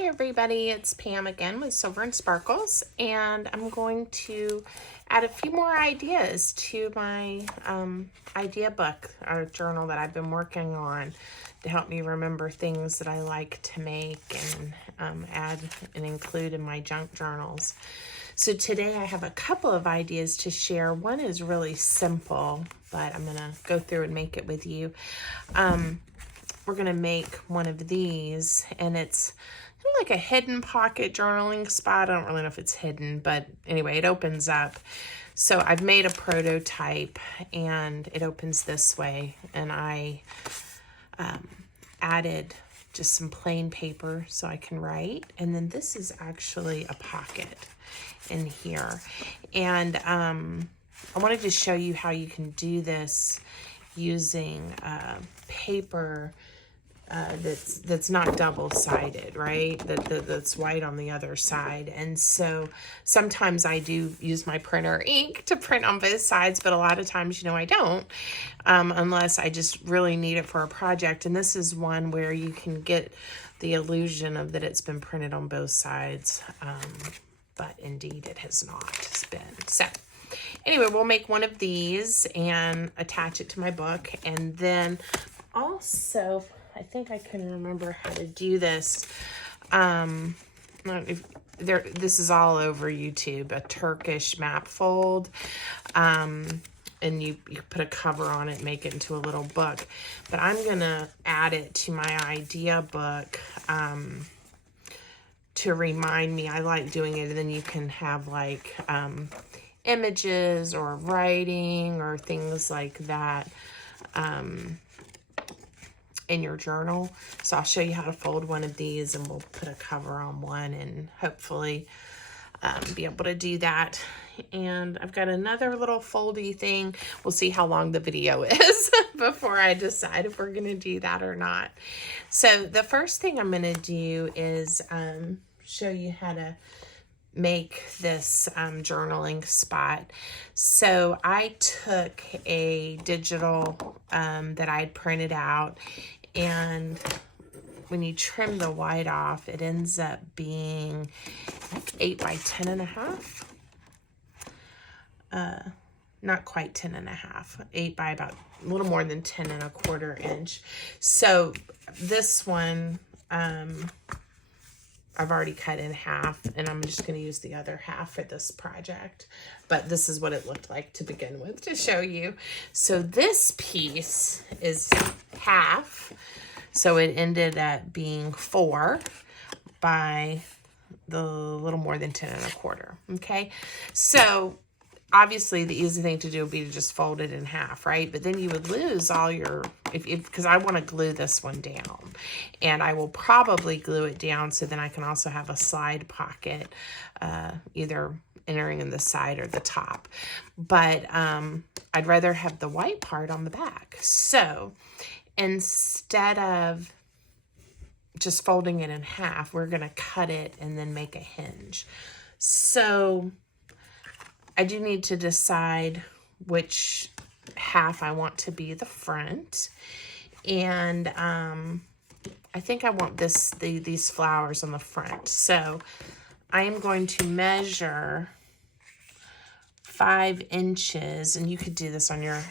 Hi everybody, it's Pam again with Silver and Sparkles, and I'm going to add a few more ideas to my idea book or journal that I've been working on to help me remember things that I like to make and add and include in my junk journals. So today I have a couple of ideas to share. One is really simple, but I'm gonna go through and make it with you. We're gonna make one of these, and it's kind of like a hidden pocket journaling spot. I don't really know if it's hidden, but anyway, it opens up. So I've made a prototype, and it opens this way, and I added just some plain paper so I can write, and then this is actually a pocket in here. And I wanted to show you how you can do this using paper that's not double-sided, right? That's white on the other side. And so sometimes I do use my printer ink to print on both sides, but a lot of times, I don't, unless I just really need it for a project. And this is one where you can get the illusion of that it's been printed on both sides, but indeed it has not been. So anyway, we'll make one of these and attach it to my book. And then also, I think I can remember how to do this. This is all over YouTube, a Turkish map fold. And you put a cover on it, make it into a little book. But I'm gonna add it to my idea book to remind me. I like doing it, and then you can have like images or writing or things like that in your journal. So I'll show you how to fold one of these, and we'll put a cover on one and hopefully be able to do that. And I've got another little foldy thing. We'll see how long the video is before I decide if we're gonna do that or not. So the first thing I'm gonna do is show you how to make this journaling spot. So I took a digital that I had printed out, and when you trim the white off, it ends up being like 8 by 10.5. Not quite 10.5, 8 by about a little more than 10.25 inch. So this one, I've already cut in half, and I'm just going to use the other half for this project. But this is what it looked like to begin with to show you. So this piece is half. So it ended up being 4 by the little more than 10.25. Okay. So obviously the easy thing to do would be to just fold it in half, right? But then you would lose all your, because I want to glue this one down, and I will probably glue it down so then I can also have a side pocket, either entering in the side or the top. But I'd rather have the white part on the back. So instead of just folding it in half, we're going to cut it and then make a hinge. So I do need to decide which half I want to be the front. And I think I want these flowers on the front. So I am going to measure 5 inches, and you could do this on your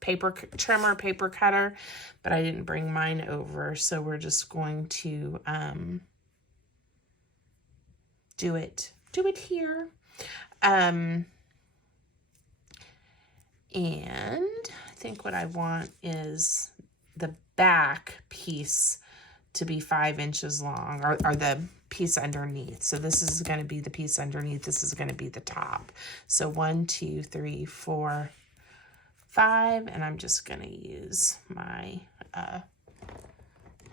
paper trimmer, paper cutter, but I didn't bring mine over, so we're just going to do it here. And I think what I want is the back piece to be 5 inches long, or the piece underneath. So this is going to be the piece underneath. This is going to be the top. So 1, 2, 3, 4, 5, and I'm just going to use my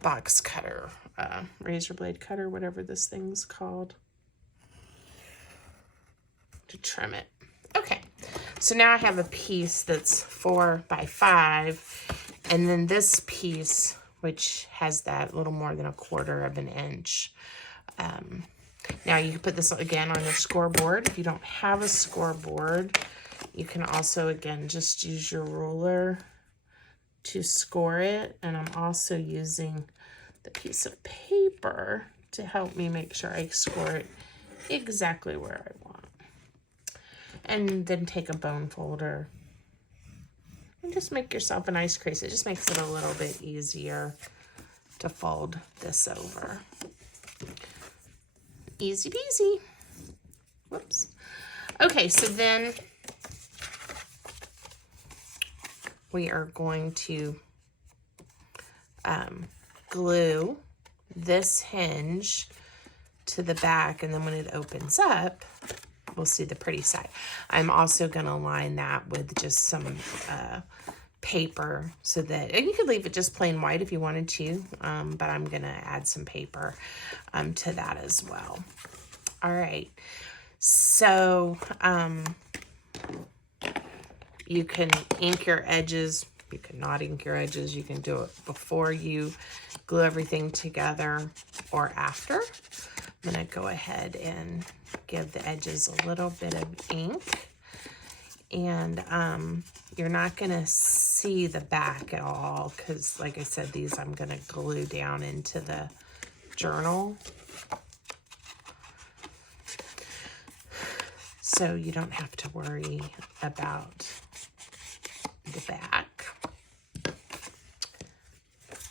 box cutter, razor blade cutter, whatever this thing's called, to trim it. Okay, so now I have a piece that's 4 by 5, and then this piece, which has that little more than 1/4 inch. Now you can put this again on your scoreboard. If you don't have a scoreboard, you can also, again, just use your ruler to score it. And I'm also using the piece of paper to help me make sure I score it exactly where I want. And then take a bone folder and just make yourself a nice crease. It just makes it a little bit easier to fold this over. Easy peasy. Whoops. Okay, so then we are going to glue this hinge to the back, and then when it opens up, we'll see the pretty side. I'm also going to line that with just some paper, so that, and you could leave it just plain white if you wanted to, but I'm going to add some paper to that as well. All right, so you can ink your edges. You can not ink your edges. You can do it before you glue everything together or after. I'm going to go ahead and give the edges a little bit of ink. And you're not going to see the back at all because, like I said, these I'm going to glue down into the journal. So you don't have to worry about the back.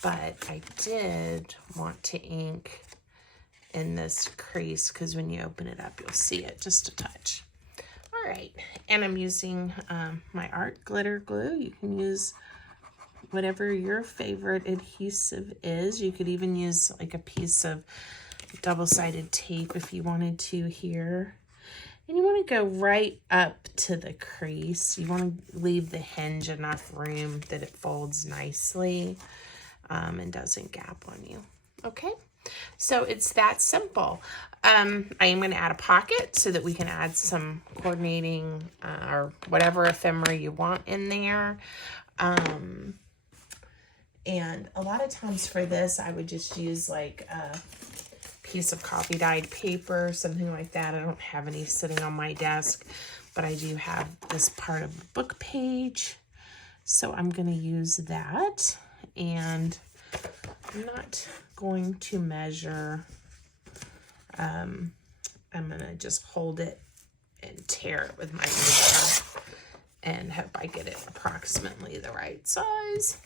But I did want to ink in this crease because when you open it up, you'll see it just a touch. All right, and I'm using my art glitter glue. You can use whatever your favorite adhesive is. You could even use like a piece of double-sided tape if you wanted to here. And you want to go right up to the crease. You want to leave the hinge enough room that it folds nicely and doesn't gap on you. Okay, so it's that simple. I am going to add a pocket so that we can add some coordinating or whatever ephemera you want in there. And a lot of times for this, I would just use like a piece of coffee dyed paper, something like that. I don't have any sitting on my desk, but I do have this part of the book page. So I'm going to use that, and I'm not going to measure. I'm going to just hold it and tear it with my finger and hope I get it approximately the right size.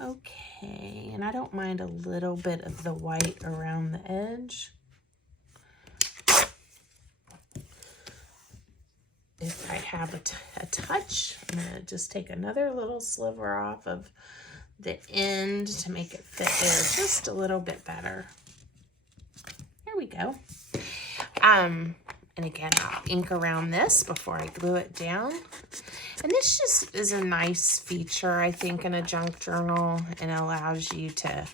Okay, and I don't mind a little bit of the white around the edge. If I have a touch, I'm going to just take another little sliver off of the end to make it fit there just a little bit better. There we go. And again, I'll ink around this before I glue it down. And this just is a nice feature, I think, in a junk journal, and allows you to,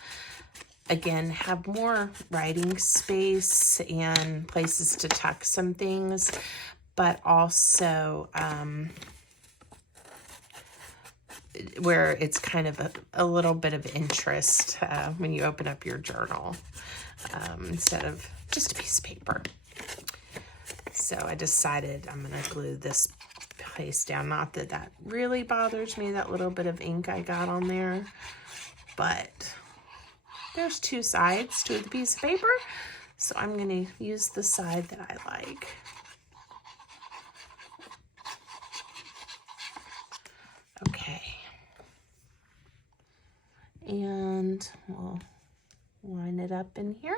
again, have more writing space and places to tuck some things, but also where it's kind of a little bit of interest when you open up your journal instead of just a piece of paper. So I decided I'm going to glue this place down. Not that that really bothers me, that little bit of ink I got on there, but there's two sides to the piece of paper, so I'm going to use the side that I like. Okay, and we'll line it up in here.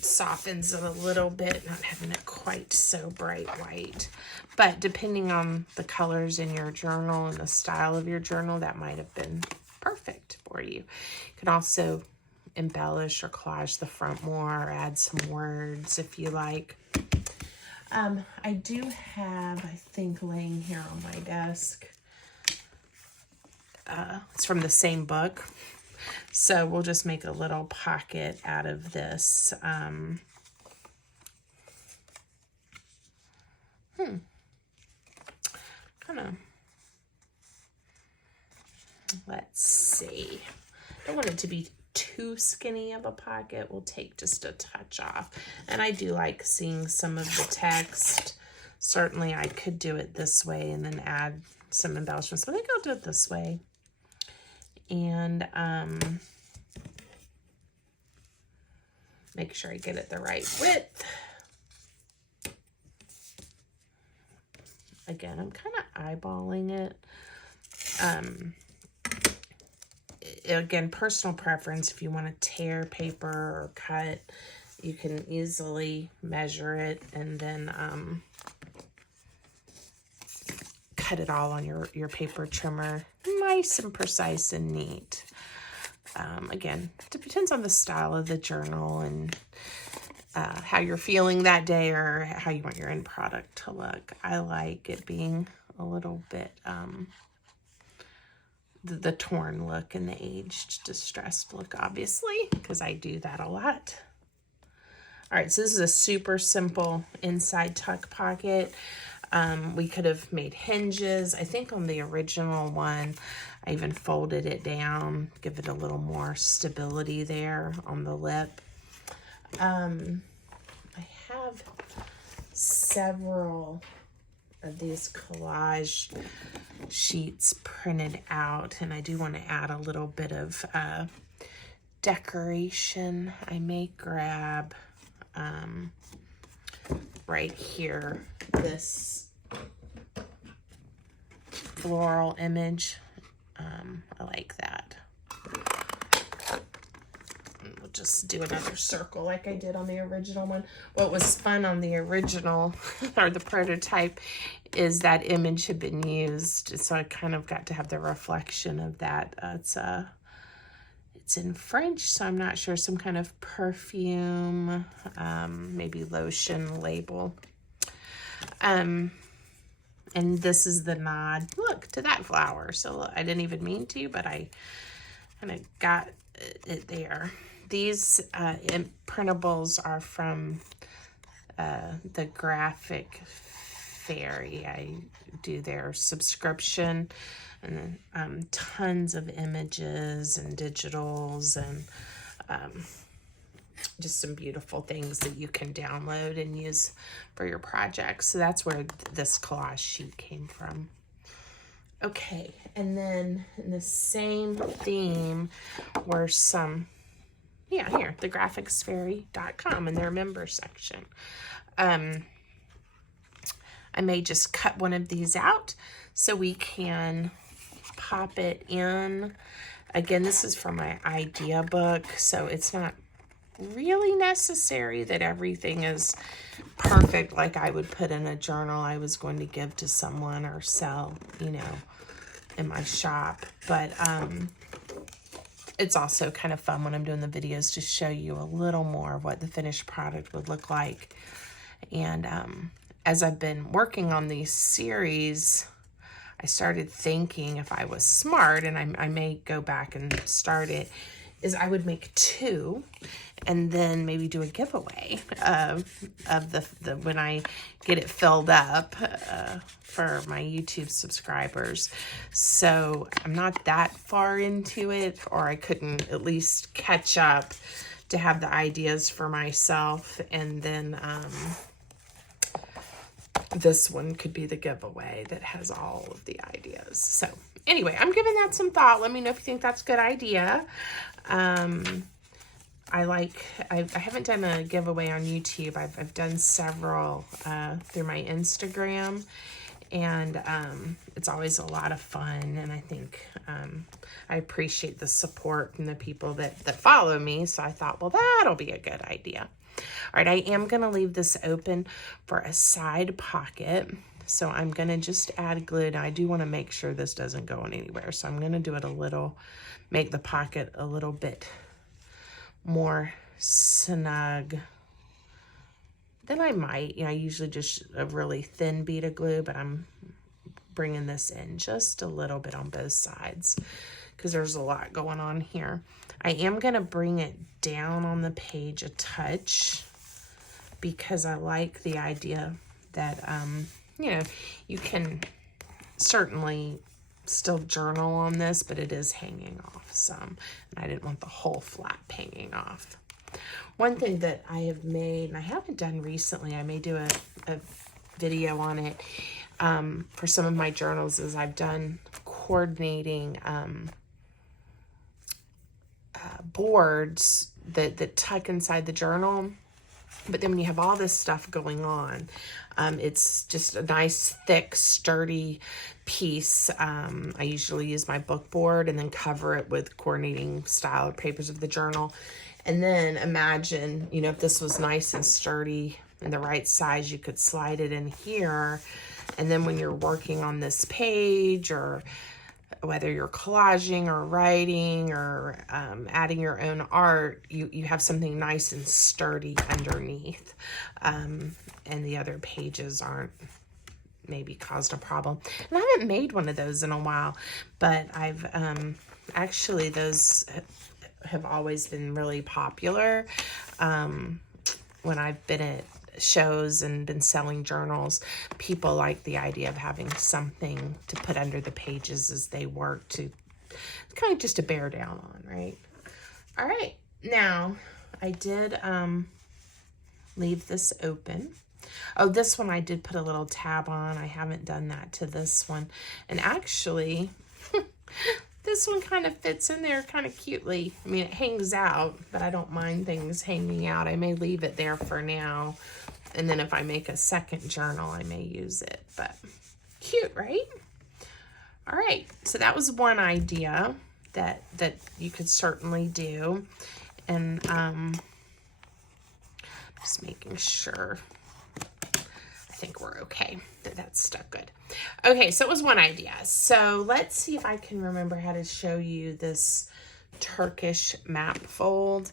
Softens it a little bit, not having it quite so bright white, but depending on the colors in your journal and the style of your journal, that might have been perfect for you. You can also embellish or collage the front more, or add some words if you like. I do have, I think, laying here on my desk, it's from the same book. So we'll just make a little pocket out of this. Kind of, let's see. I don't want it to be too skinny of a pocket. We'll take just a touch off. And I do like seeing some of the text. Certainly I could do it this way and then add some embellishments, but I think I'll do it this way. and make sure I get it the right width. Again, I'm kind of eyeballing it. Again, personal preference. If you want to tear paper or cut, you can easily measure it and then cut it all on your paper trimmer. Nice and precise and neat. Again, it depends on the style of the journal and how you're feeling that day or how you want your end product to look. I like it being a little bit the torn look and the aged, distressed look, obviously, because I do that a lot. All right, so this is a super simple inside tuck pocket. We could have made hinges. I think on the original one, I even folded it down, give it a little more stability there on the lip. I have several of these collage sheets printed out, and I do want to add a little bit of decoration. I may grab right here this floral image. I like that. We'll just do another circle like I did on the original one. What was fun on the original or the prototype is that image had been used, so I kind of got to have the reflection of that. It's in French, so I'm not sure, some kind of perfume, maybe lotion label. And this is the nod, look, to that flower. So I didn't even mean to, but I kind of got it there. These printables are from the Graphic Fairy. I do their subscription, and tons of images and digitals and just some beautiful things that you can download and use for your projects. So that's where this collage sheet came from. Okay, and then in the same theme were some, here, thegraphicsfairy.com in their member section. I may just cut one of these out so we can pop it in. Again, this is from my idea book, so it's not really necessary that everything is perfect like I would put in a journal I was going to give to someone or sell, in my shop. But it's also kind of fun when I'm doing the videos to show you a little more of what the finished product would look like. And as I've been working on these series, I started thinking, if I was smart, and I may go back and start it, is I would make 2 and then maybe do a giveaway of the when I get it filled up for my YouTube subscribers. So I'm not that far into it, or I couldn't at least catch up to have the ideas for myself, and then this one could be the giveaway that has all of the ideas. So anyway, I'm giving that some thought. Let me know if you think that's a good idea. I haven't done a giveaway on YouTube. I've done several through my Instagram, and it's always a lot of fun, and I think I appreciate the support from the people that follow me, so I thought, well, that'll be a good idea. All right, I am going to leave this open for a side pocket, so I'm going to just add glue. Now, I do want to make sure this doesn't go anywhere, so I'm going to do it a little, make the pocket a little bit more snug than I might. I usually just a really thin bead of glue, but I'm bringing this in just a little bit on both sides because there's a lot going on here. I am going to bring it down on the page a touch because I like the idea that, you can certainly still journal on this, but it is hanging off some, and I didn't want the whole flap hanging off. One thing that I have made, and I haven't done recently, I may do a video on it for some of my journals, is I've done coordinating boards that tuck inside the journal. But then when you have all this stuff going on, it's just a nice, thick, sturdy piece. I usually use my book board and then cover it with coordinating style papers of the journal. And then imagine, you know, if this was nice and sturdy and the right size, you could slide it in here. And then when you're working on this page, or whether you're collaging or writing or adding your own art, you have something nice and sturdy underneath. And the other pages aren't maybe caused a problem. And I haven't made one of those in a while, but I've actually, those have always been really popular. When I've been at shows and been selling journals, people like the idea of having something to put under the pages as they work, to kind of just to bear down on, right? All right, now I did leave this open. Oh, this one I did put a little tab on. I haven't done that to this one. And actually, this one kind of fits in there kind of cutely. I mean, it hangs out, but I don't mind things hanging out. I may leave it there for now. And then if I make a second journal, I may use it. But cute, right? All right. So that was one idea that you could certainly do. And just making sure. I think we're okay. That's stuck good. Okay, so it was one idea. So let's see if I can remember how to show you this Turkish map fold.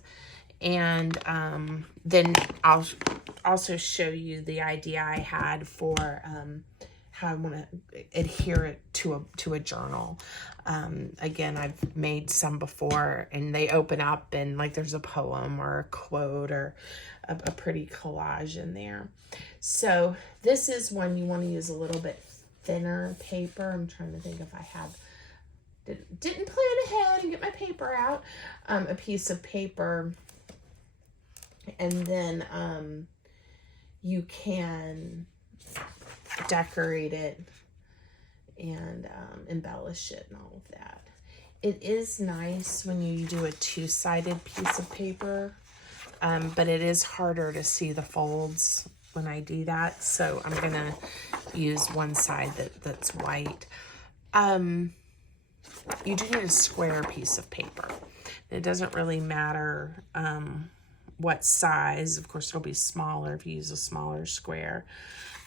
And then I'll also show you the idea I had for how I want to adhere it to a journal. Again, I've made some before, and they open up and like there's a poem or a quote or a pretty collage in there. So this is one you want to use a little bit thinner paper. I'm trying to think if I have, didn't plan ahead and get my paper out. A piece of paper, and then you can decorate it and embellish it and all of that. It is nice when you do a two-sided piece of paper, but it is harder to see the folds when I do that. So I'm gonna use one side that's white. You do need a square piece of paper. It doesn't really matter what size. Of course, it'll be smaller if you use a smaller square.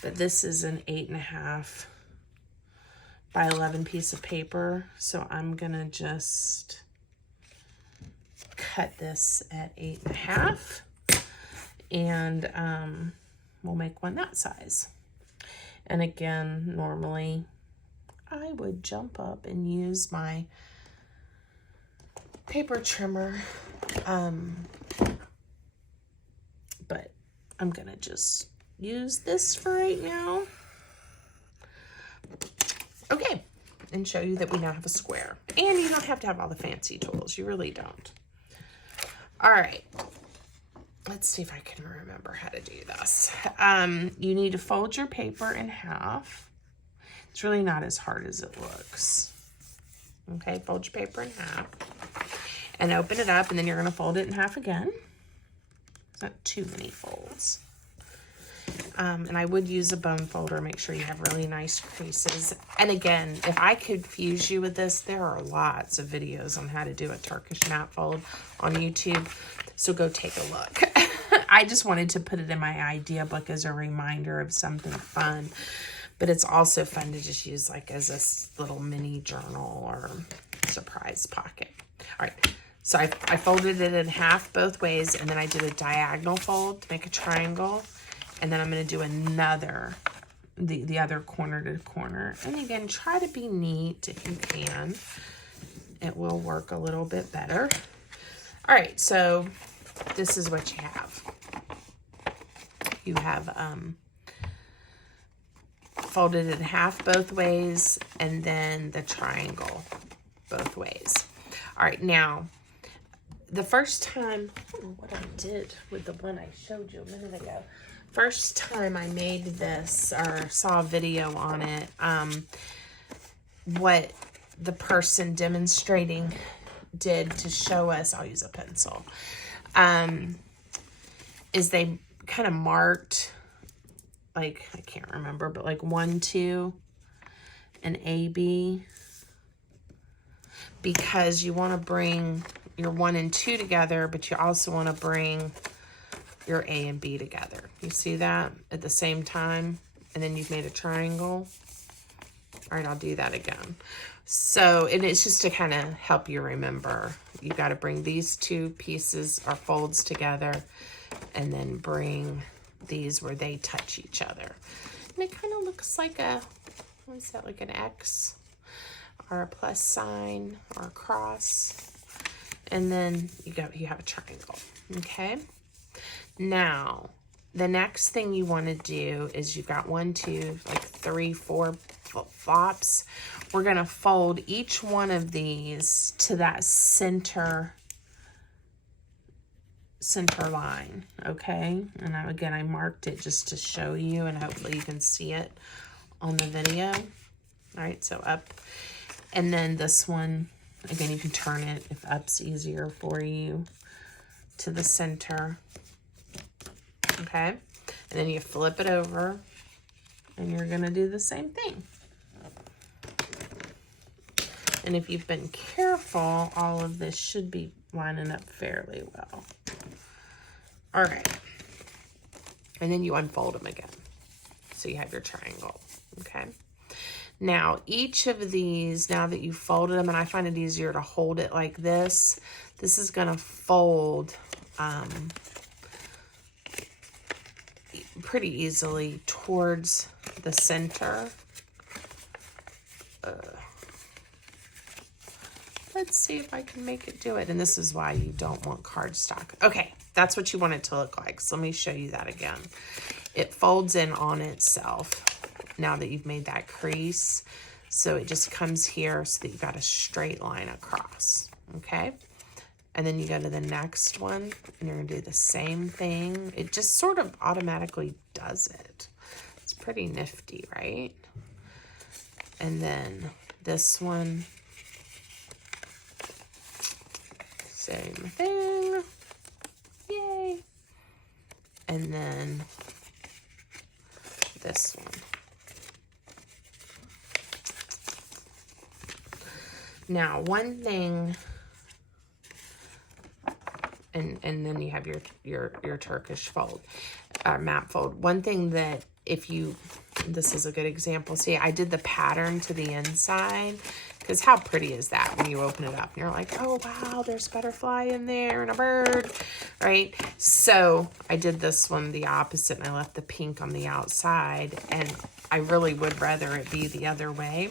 But this is an 8.5 by 11 piece of paper. So I'm gonna just cut this at 8.5, and we'll make one that size. And again, normally I would jump up and use my paper trimmer, but I'm gonna just use this for right now. Okay, and show you that we now have a square. And you don't have to have all the fancy tools. You really don't. All right, let's see if I can remember how to do this. You need to fold your paper in half. It's really not as hard as it looks. Okay, fold your paper in half and open it up, and then you're gonna fold it in half again. It's not too many folds. And I would use a bone folder. Make sure you have really nice creases. And again, if I confuse you with this, there are lots of videos on how to do a Turkish map fold on YouTube. So go take a look. I just wanted to put it in my idea book as a reminder of something fun. But it's also fun to just use like as a little mini journal or surprise pocket. All right. So I folded it in half both ways, and then I did a diagonal fold to make a triangle. And then I'm going to do another, the other corner to corner. And again, try to be neat if you can. It will work a little bit better. All right, so this is what you have. You have folded it in half both ways, and then the triangle both ways. All right, now, the first time, I don't know what I did with the one I showed you a minute ago. First time I made this or saw a video on it, what the person demonstrating did to show us, I'll use a pencil, is they kind of marked, like, I can't remember, but like 1, 2, and AB, because you want to bring your 1 and 2 together, but you also want to bring your A and B together. You see that at the same time? And then you've made a triangle. All right, I'll do that again. So, and it's just to kind of help you remember. You got to bring these 2 pieces or folds together and then bring these where they touch each other. And it kind of looks like a, what is that, like an X or a plus sign or a cross. And then you have a triangle, okay? Now, the next thing you want to do is you've got 1, 2, like 3, 4 flops. We're going to fold each one of these to that center line, okay? And again, I marked it just to show you, and hopefully you can see it on the video. All right, so up. And then this one, again, you can turn it if up's easier for you, to the center. Okay, and then you flip it over and you're gonna do the same thing. And if you've been careful, all of this should be lining up fairly well. All right, and then you unfold them again. So you have your triangle, okay? Now, each of these, now that you've folded them, and I find it easier to hold it like this is gonna fold pretty easily towards the center. Let's see if I can make it do it. And this is why you don't want cardstock. Okay, that's what you want it to look like. So let me show you that again. It folds in on itself now that you've made that crease. So it just comes here so that you've got a straight line across, okay? And then you go to the next one and you're gonna do the same thing. It just sort of automatically does it. It's pretty nifty, right? And then this one, same thing, yay. And then this one. Now, one thing, and then you have your Turkish map fold. One thing that this is a good example. See, I did the pattern to the inside, because how pretty is that when you open it up and you're like, oh wow, there's a butterfly in there and a bird, right? So I did this one the opposite, and I left the pink on the outside, and I really would rather it be the other way.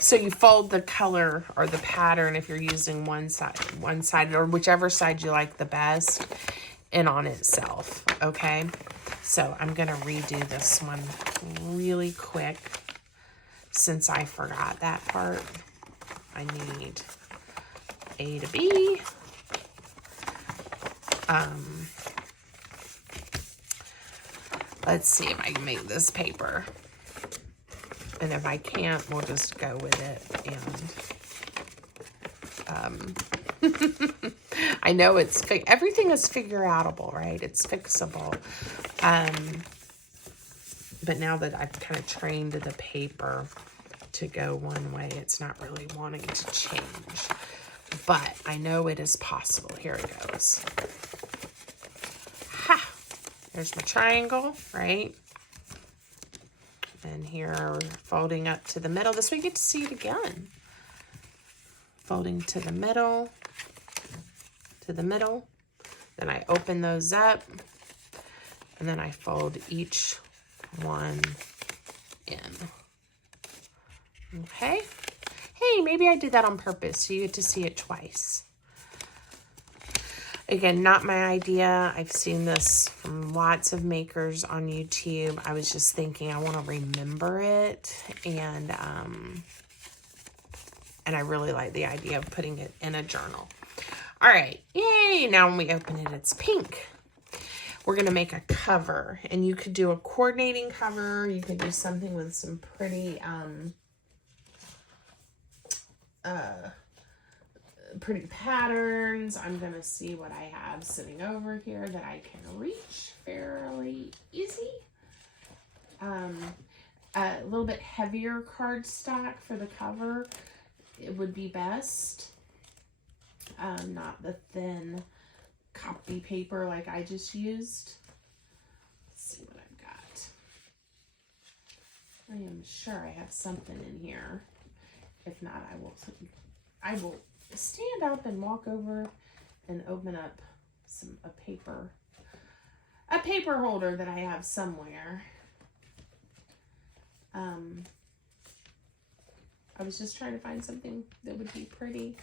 So you fold the color or the pattern if you're using one side, or whichever side you like the best, in on itself, okay? So I'm gonna redo this one really quick since I forgot that part. I need A to B. Let's see if I can make this paper. And if I can't, we'll just go with it. And I know everything is figure-outable, right? It's fixable. But now that I've kind of trained the paper to go one way, it's not really wanting to change. But I know it is possible. Here it goes. Ha! There's my triangle, right? And here we're folding up to the middle. This way you get to see it again. Folding to the middle, Then I open those up, and then I fold each one in. Okay? Hey, maybe I did that on purpose, so you get to see it twice. Again, not my idea. I've seen this from lots of makers on YouTube. I was just thinking I want to remember it, and I really like the idea of putting it in a journal. All right, yay! Now when we open it, it's pink. We're gonna make a cover, and you could do a coordinating cover. You could do something with some pretty pretty patterns. I'm gonna see what I have sitting over here that I can reach fairly easy. A little bit heavier cardstock for the cover, it would be best. Not the thin copy paper like I just used. Let's see what I've got. I am sure I have something in here. If not, I will stand up and walk over and open up a paper holder that I have somewhere. I was just trying to find something that would be pretty.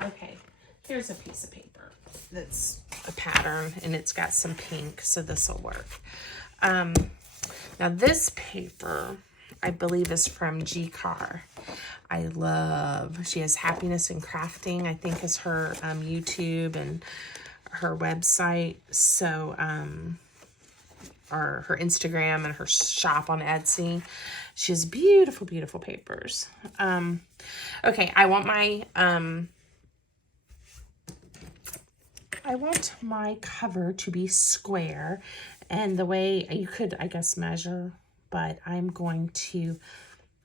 Okay, here's a piece of paper that's a pattern, and it's got some pink, so this will work. Now this paper, I believe, is from G Car. She has Happiness in Crafting, I think, is her YouTube and her website. So, or her Instagram and her shop on Etsy. She has beautiful, beautiful papers. Okay, I want my cover to be square, and the way you could, I guess, measure, but I'm going to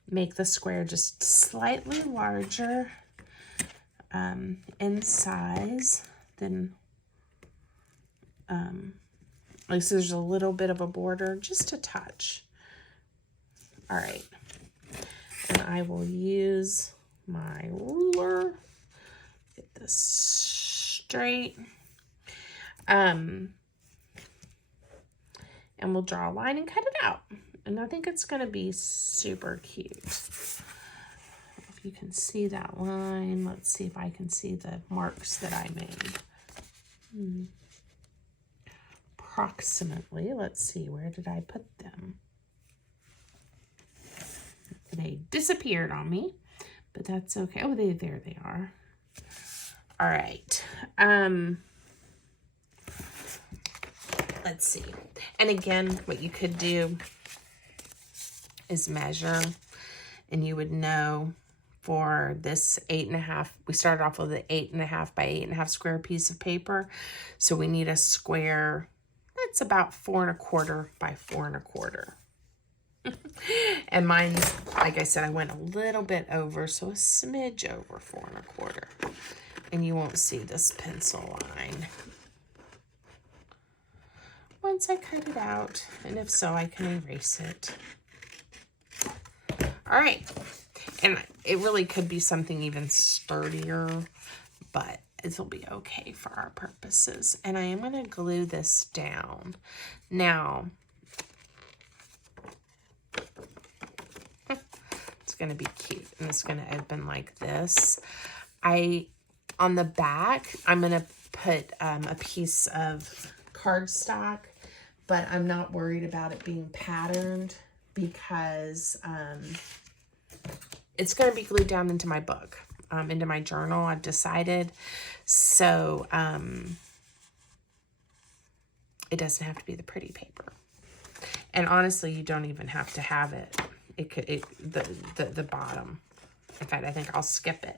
make the square just slightly larger in size than, like, so there's a little bit of a border, just a touch. All right, and I will use my ruler, get this straight, and we'll draw a line and cut it out. And I think it's going to be super cute. If you can see that line, let's see if I can see the marks that I made. Approximately, let's see, where did I put them? They disappeared on me, but that's okay. Oh, there they are. All right. Let's see. And again, what you could do is measure, and you would know for this 8.5, we started off with an 8.5 by 8.5 square piece of paper. So we need a square that's about 4.25 by 4.25. And mine, like I said, I went a little bit over, so a smidge over 4.25. And you won't see this pencil line once I cut it out. And if so, I can erase it. All right. And it really could be something even sturdier, but it'll be okay for our purposes. And I am going to glue this down. Now, it's going to be cute, and it's going to open like this. On the back, I'm going to put a piece of cardstock, but I'm not worried about it being patterned because it's going to be glued down into my book, into my journal, I've decided. So it doesn't have to be the pretty paper. And honestly, you don't even have to have it. The bottom. In fact, I think I'll skip it.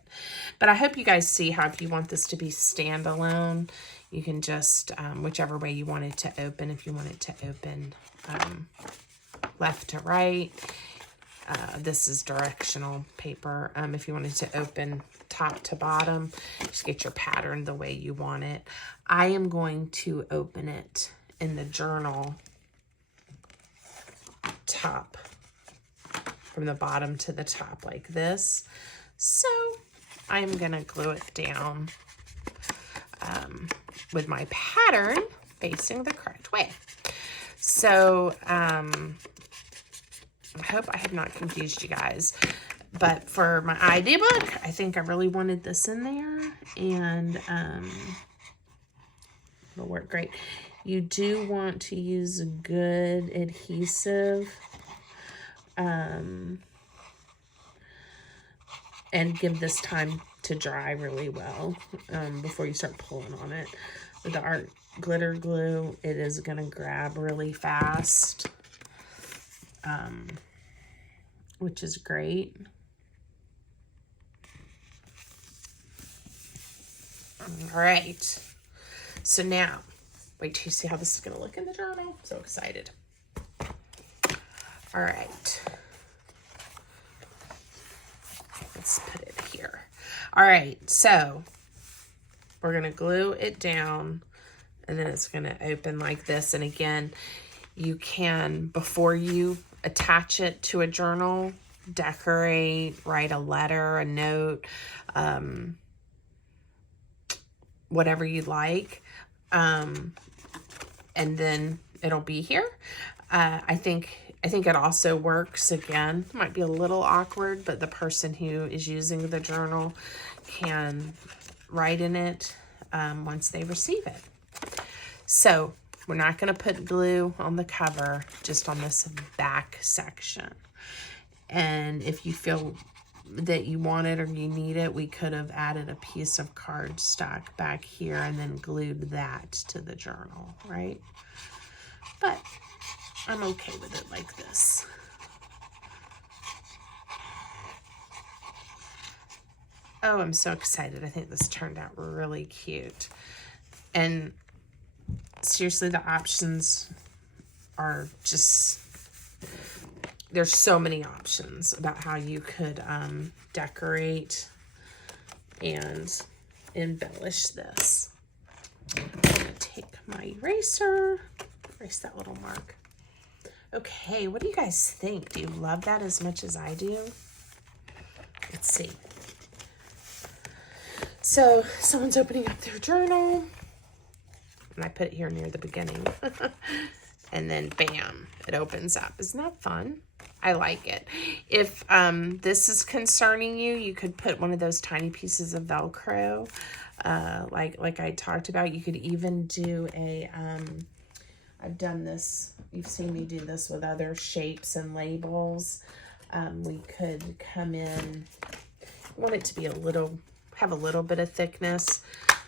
But I hope you guys see how if you want this to be standalone, you can just, whichever way you want it to open, if you want it to open left to right, this is directional paper. If you want it to open top to bottom, just get your pattern the way you want it. I am going to open it in the journal top, from the bottom to the top like this. So I'm gonna glue it down with my pattern facing the correct way. So I hope I have not confused you guys, but for my idea book, I think I really wanted this in there, and it'll work great. You do want to use a good adhesive, and give this time to dry really well before you start pulling on it. With the art glitter glue, it is going to grab really fast, which is great. All right. So now, wait till you see how this is going to look in the journal. I'm so excited. All right. Let's put it here. All right. So we're going to glue it down, and then it's going to open like this. And again, you can, before you attach it to a journal, decorate, write a letter, a note, whatever you like. And then it'll be here. I think it also works, again, might be a little awkward, but the person who is using the journal can write in it once they receive it. So we're not going to put glue on the cover, just on this back section. And if you feel that you want it or you need it, we could have added a piece of cardstock back here and then glued that to the journal, right? But I'm okay with it like this. Oh, I'm so excited. I think this turned out really cute. And seriously, the options are just, there's so many options about how you could decorate and embellish this. I'm gonna take my eraser, erase that little mark. Okay, what do you guys think? Do you love that as much as I do? Let's see. So someone's opening up their journal, and I put it here near the beginning. And then bam, it opens up. Isn't that fun? I like it. If this is concerning you, you could put one of those tiny pieces of Velcro, like I talked about. You could even do a, I've done this, you've seen me do this with other shapes and labels. We could come in, I want it to be a little, have a little bit of thickness,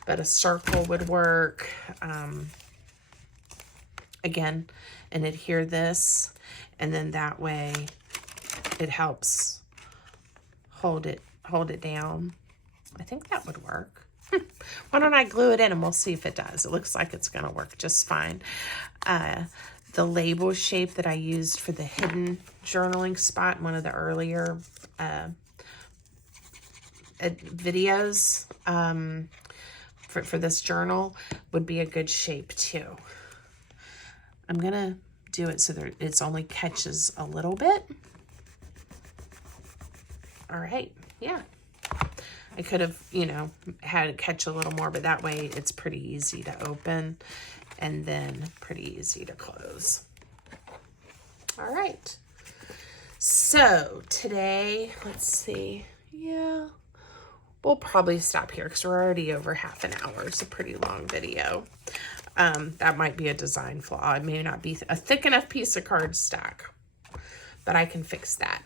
but a circle would work. Again, and adhere this, and then that way it helps hold it down. I think that would work. Why don't I glue it in and we'll see if it does. It looks like it's gonna work just fine. The label shape that I used for the hidden journaling spot in one of the earlier videos for this journal would be a good shape too. I'm gonna do it so that it's only catches a little bit. All right, yeah. I could have, you know, had it catch a little more, but that way it's pretty easy to open and then pretty easy to close. All right. So today, let's see. Yeah, we'll probably stop here because we're already over half an hour. It's a pretty long video. That might be a design flaw. It may not be a thick enough piece of cardstock, but I can fix that.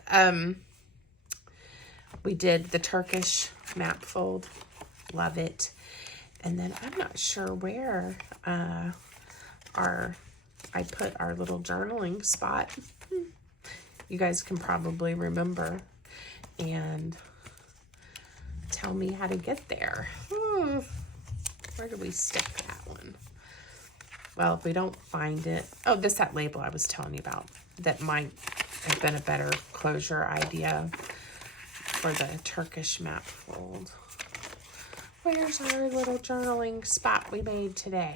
We did the Turkish Map Fold. Love it. And then I'm not sure where I put our little journaling spot. You guys can probably remember and tell me how to get there. Where do we stick that one? Well, if we don't find it, oh, that label I was telling you about that might have been a better closure idea for the Turkish Map Fold. Where's our little journaling spot we made today?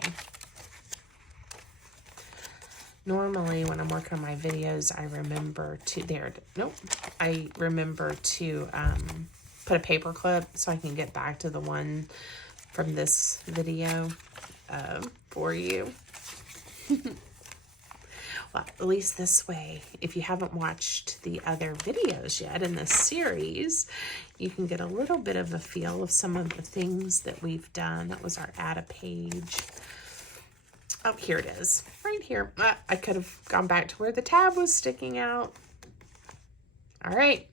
Normally, when I'm working on my videos, I remember to, I remember to put a paper clip so I can get back to the one from this video for you. Well, at least this way, if you haven't watched the other videos yet in this series, you can get a little bit of a feel of some of the things that we've done. That was our add a page. Oh, here it is, right here. I could have gone back to where the tab was sticking out. All right,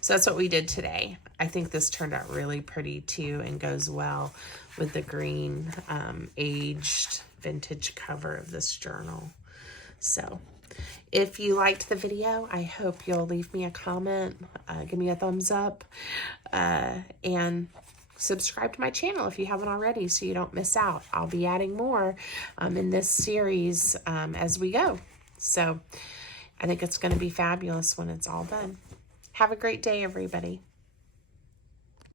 so that's what we did today. I think this turned out really pretty too and goes well with the green aged vintage cover of this journal. So if you liked the video, I hope you'll leave me a comment, give me a thumbs up, and subscribe to my channel if you haven't already so you don't miss out. I'll be adding more in this series as we go. So I think it's going to be fabulous when it's all done. Have a great day, everybody.